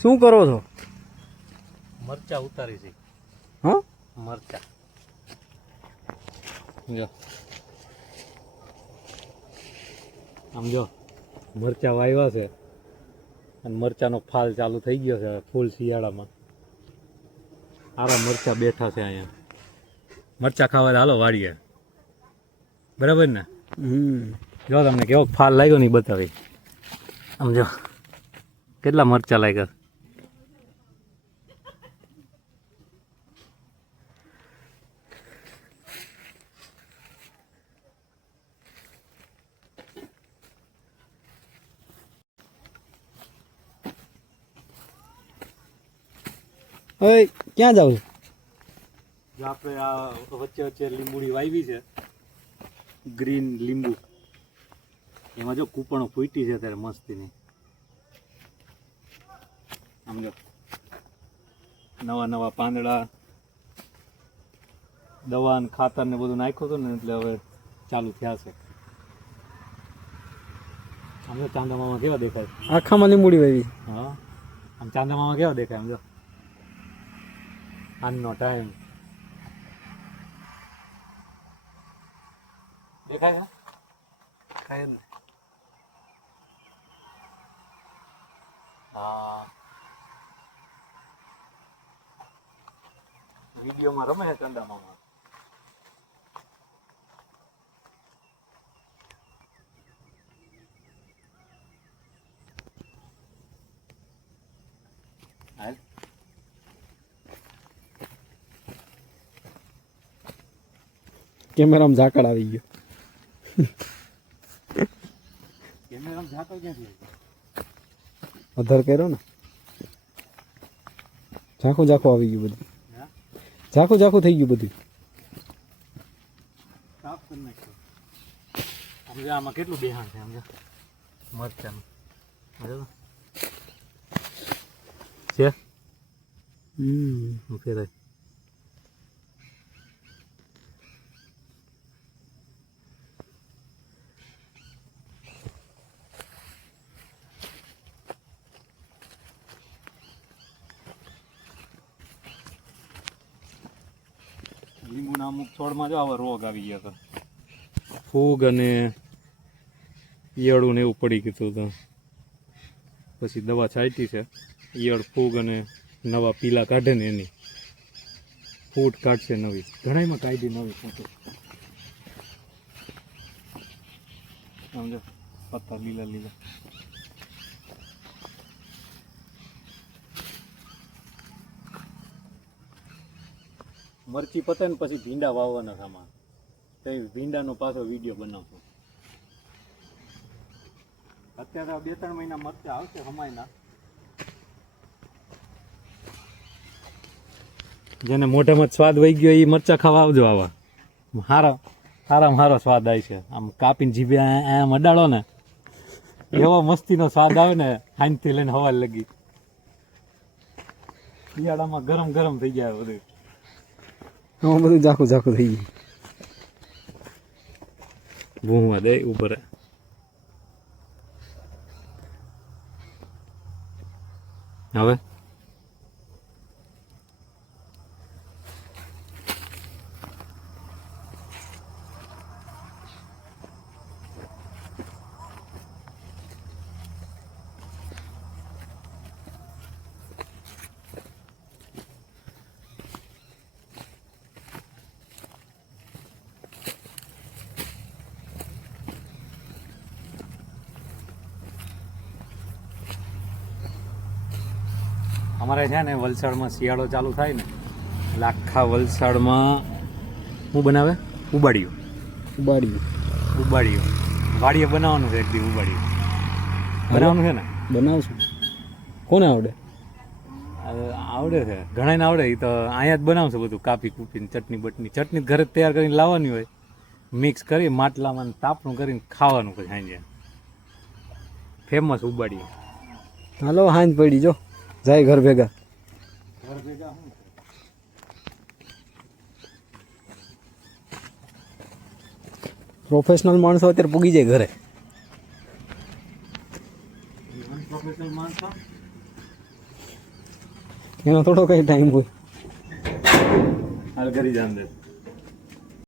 શું કરો છો? મરચા ઉતારી છે. હા, મરચા જો આમ જો મરચા વાવ્યા છે અને મરચાનો ફાલ ચાલુ થઈ ગયો છે ફૂલ શિયાળામાં. આવા મરચા બેઠા છે અહીંયા. મરચા ખાવા હાલો વાળીએ, બરાબર ને? જો તમને કેવો ફાલ લાગ્યો નહીં બતાવી. આમ જો કેટલા મરચા લાગ્યા. હવે ક્યાં જાવ છો? જો આપણે આ વચ્ચે વચ્ચે લીંબુડી વાવી છે, ગ્રીન લીંબુ. એમાં જો કૂપણો ફૂટી છે ત્યારે મસ્તીની. આમ જો નવા નવા પાંદડા, દવા ને ખાતર ને બધું નાખ્યું હતું ને એટલે હવે ચાલુ થયા છે. આમ જો ચાંદામામાં કેવા દેખાય? આખામાં લીંબુડી વાવી. હા, આમ ચાંદામામાં કેવા દેખાય? આમ જો આજનો ટાઈમ દેખાય છે? દેખાય ને? હા, વિડીયોમાં રમે છે ચંદામામાં. હાલ કેમેરામાં ઝાકળ આવી ગયો. કેમેરામાં ઝાકળ ક્યાંથી આવી? અધર કર્યો ને, ઝાખું ઝાખું આવી ગયું બધું. હા, ઝાખું ઝાખું થઈ ગયું બધું. સાફ કરી નાખ્યો. આમ જો આમાં કેટલું બેહાણ છે. આમ જો મરચાનું બરાબર છે. ફેરાય. લીંબુના અમુક છોડમાં જો આવા રોગ આવી ગયા હતા. ફૂગ અને ઈયળું ને એવું પડી ગયું હતું. પછી દવા છાંટી છે. ઈયળ ફૂગ અને નવા પીલા કાઢે ને એની ફૂટ કાઢશે નવી. ઘણામાં કાઢી નવી ફૂટ. સમજો પત્તા લીલા લીલા. મરચી પતે ને પછી ભીંડા વાવવાના સામાન. તો ભીંડાનો પાછો વિડીયો બનાવશો. અત્યારે 2-3 મહિના મરચા આવશે હમાયના. જેને મોઢામાં સ્વાદ વહી ગયો એ મરચા ખાવા આવજો. આવા સારામાં સારો સ્વાદ આવે છે. આમ કાપીને જીભે આમ અડાડો ને એવો મસ્તીનો સ્વાદ આવે ને. હાંજથી લઈને હવા લગી શિયાળામાં ગરમ ગરમ થઈ જાય બધું. આમાં બધું ઝાખું ઝાખું થઈ ગયું. ભૂંવા દે ઉપર. હવે અમારે છે ને વલસાડમાં શિયાળો ચાલુ થાય ને એટલે આખા વલસાડમાં શું બનાવે? ઉબાડિયું. વાડીએ બનાવવાનું છે. એક દી ઉબાડિયું બનાવવાનું છે ને. બનાવશું. કોને આવડે? આવડે છે, ઘણાને આવડે. એ તો અહીંયા જ બનાવશે બધું. કાપી કૂપીને ચટણી ઘરે જ તૈયાર કરીને લાવવાની હોય. મિક્સ કરી માટલામાં તાપણું કરીને ખાવાનું પછી સાંજે. ફેમસ ઉબાડિયું. હાલો હાંજ પડી જો જાય ઘર ભેગા. પ્રોફેશનલ માણસો અત્યારે પૂગી જાય ઘરે. પ્રોફેશનલ માણસો એનો થોડો કઈ ટાઈમ હોય. હાલ કરી જાન દે